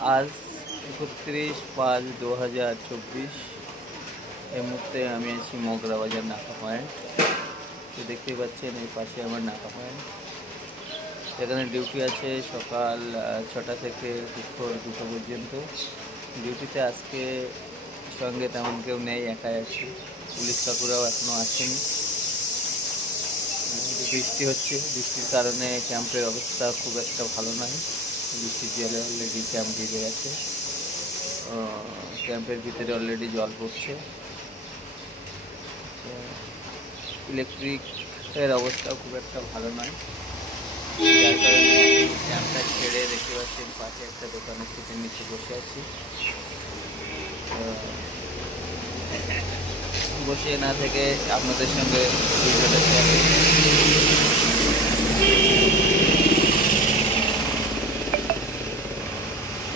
আজ 31/5/2024। এই মুহূর্তে আমি আছি মগরা বাজার নাকা পয়েন্ট। তো দেখতেই পাচ্ছেন এই পাশে আমার নাকা পয়েন্ট। এখানে ডিউটি আছে সকাল 6টা থেকে দুপুর 2টো পর্যন্ত। ডিউটিতে আজকে সঙ্গে তেমন কেউ নেই, একাই আছি। পুলিশ কাকুরাও এখনও আসেনি। বৃষ্টি হচ্ছে, বৃষ্টির কারণে ক্যাম্পের অবস্থা খুব একটা ভালো নয়। বৃষ্টির জলে অলরেডি ক্যাম্প ভিজে গেছে। ক্যাম্পের ভিতরে অলরেডি জল পড়ছে। ইলেকট্রিকের অবস্থাও খুব একটা ভালো নয়, যার কারণে ক্যাম্পটা ছেড়ে দেখতে পাচ্ছেন পাশে একটা দোকানের সিটের নিচে বসে আছি। বসে না থেকে আপনাদের সঙ্গে ভিডিওটা শেয়ার করছি।